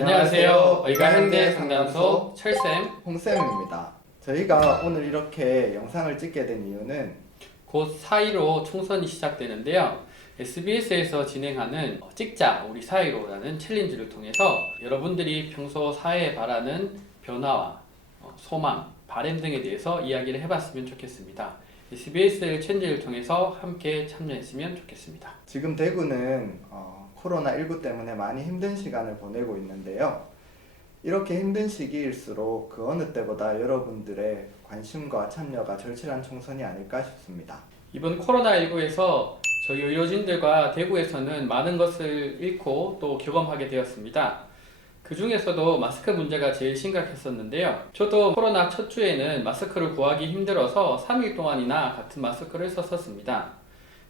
안녕하세요. 의가현대 상담소 철쌤, 홍쌤입니다. 저희가 오늘 이렇게 영상을 찍게 된 이유는 곧 4.15 총선이 시작되는데요. SBS에서 진행하는 찍자 우리 4.15라는 챌린지를 통해서 여러분들이 평소 사회에 바라는 변화와 소망, 바람 등에 대해서 이야기를 해봤으면 좋겠습니다. SBS 챌린지를 통해서 함께 참여했으면 좋겠습니다. 지금 대구는 코로나19 때문에 많이 힘든 시간을 보내고 있는데요. 이렇게 힘든 시기일수록 그 어느 때보다 여러분들의 관심과 참여가 절실한 총선이 아닐까 싶습니다. 이번 코로나19에서 저희 의료진들과 대구에서는 많은 것을 잃고 또 경험하게 되었습니다. 그 중에서도 마스크 문제가 제일 심각했었는데요. 저도 코로나 첫 주에는 마스크를 구하기 힘들어서 3일 동안이나 같은 마스크를 썼었습니다.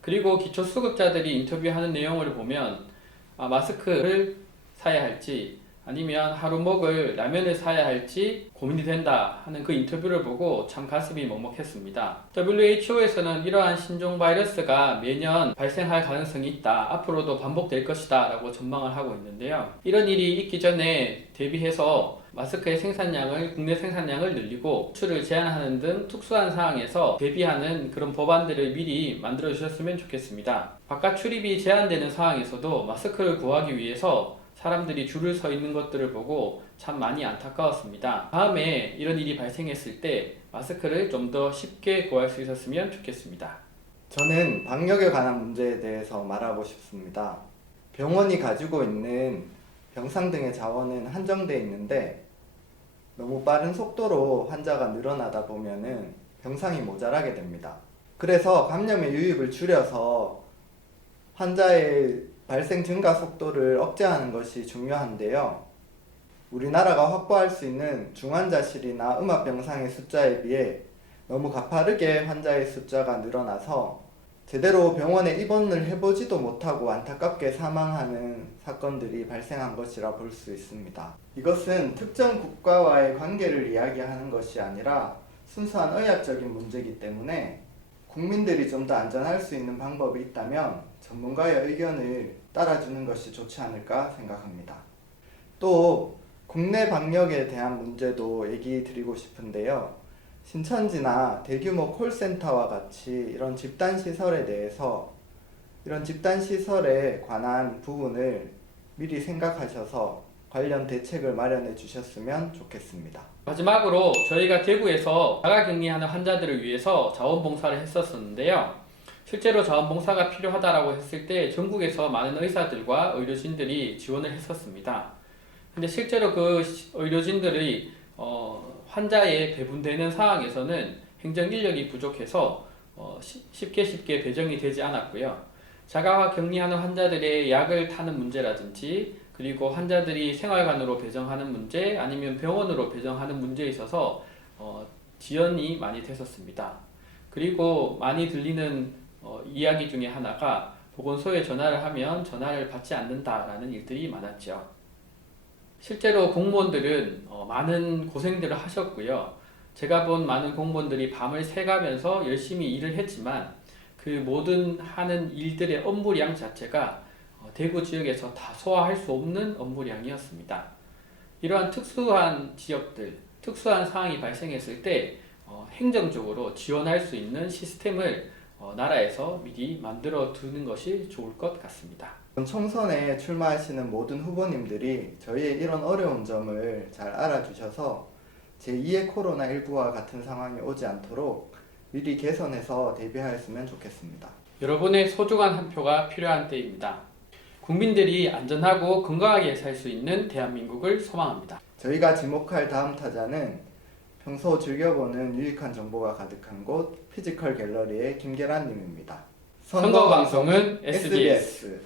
그리고 기초수급자들이 인터뷰하는 내용을 보면 마스크를 사야 할지 아니면 하루 먹을 라면을 사야 할지 고민이 된다 하는 그 인터뷰를 보고 참 가슴이 먹먹했습니다. WHO에서는 이러한 신종 바이러스가 매년 발생할 가능성이 있다, 앞으로도 반복될 것이다 라고 전망을 하고 있는데요. 이런 일이 있기 전에 대비해서 마스크의 생산량을, 국내 생산량을 늘리고 수출을 제한하는 등 특수한 상황에서 대비하는 그런 법안들을 미리 만들어 주셨으면 좋겠습니다. 바깥 출입이 제한되는 상황에서도 마스크를 구하기 위해서 사람들이 줄을 서 있는 것들을 보고 참 많이 안타까웠습니다. 다음에 이런 일이 발생했을 때 마스크를 좀 더 쉽게 구할 수 있었으면 좋겠습니다. 저는 방역에 관한 문제에 대해서 말하고 싶습니다. 병원이 가지고 있는 병상 등의 자원은 한정되어 있는데 너무 빠른 속도로 환자가 늘어나다 보면은 병상이 모자라게 됩니다. 그래서 감염의 유입을 줄여서 환자의 발생 증가 속도를 억제하는 것이 중요한데요. 우리나라가 확보할 수 있는 중환자실이나 음압병상의 숫자에 비해 너무 가파르게 환자의 숫자가 늘어나서 제대로 병원에 입원을 해보지도 못하고 안타깝게 사망하는 사건들이 발생한 것이라 볼 수 있습니다. 이것은 특정 국가와의 관계를 이야기하는 것이 아니라 순수한 의학적인 문제이기 때문에 국민들이 좀 더 안전할 수 있는 방법이 있다면 전문가의 의견을 따라주는 것이 좋지 않을까 생각합니다. 또 국내 방역에 대한 문제도 얘기 드리고 싶은데요. 신천지나 대규모 콜센터와 같이 이런 집단시설에 대해서 이런 집단시설에 관한 부분을 미리 생각하셔서 관련 대책을 마련해 주셨으면 좋겠습니다. 마지막으로 저희가 대구에서 자가격리하는 환자들을 위해서 자원봉사를 했었는데요. 실제로 자원봉사가 필요하다고 했을 때 전국에서 많은 의사들과 의료진들이 지원을 했었습니다. 근데 실제로 그 의료진들이 환자에 배분되는 상황에서는 행정 인력이 부족해서 쉽게 배정이 되지 않았고요. 자가 격리하는 환자들의 약을 타는 문제라든지 그리고 환자들이 생활관으로 배정하는 문제 아니면 병원으로 배정하는 문제에 있어서 지연이 많이 됐었습니다. 그리고 많이 들리는 이야기 중에 하나가 보건소에 전화를 하면 전화를 받지 않는다라는 일들이 많았죠. 실제로 공무원들은 많은 고생들을 하셨고요. 제가 본 많은 공무원들이 밤을 새가면서 열심히 일을 했지만 그 모든 하는 일들의 업무량 자체가 대구 지역에서 다 소화할 수 없는 업무량이었습니다. 이러한 특수한 지역들, 특수한 상황이 발생했을 때 행정적으로 지원할 수 있는 시스템을 나라에서 미리 만들어 두는 것이 좋을 것 같습니다. 총선에 출마하시는 모든 후보님들이 저희의 이런 어려운 점을 잘 알아주셔서 제2의 코로나19와 같은 상황이 오지 않도록 미리 개선해서 대비하였으면 좋겠습니다. 여러분의 소중한 한 표가 필요한 때입니다. 국민들이 안전하고 건강하게 살 수 있는 대한민국을 소망합니다. 저희가 지목할 다음 타자는 평소 즐겨보는 유익한 정보가 가득한 곳 피지컬 갤러리의 김계란님입니다. 선거 방송은 SBS.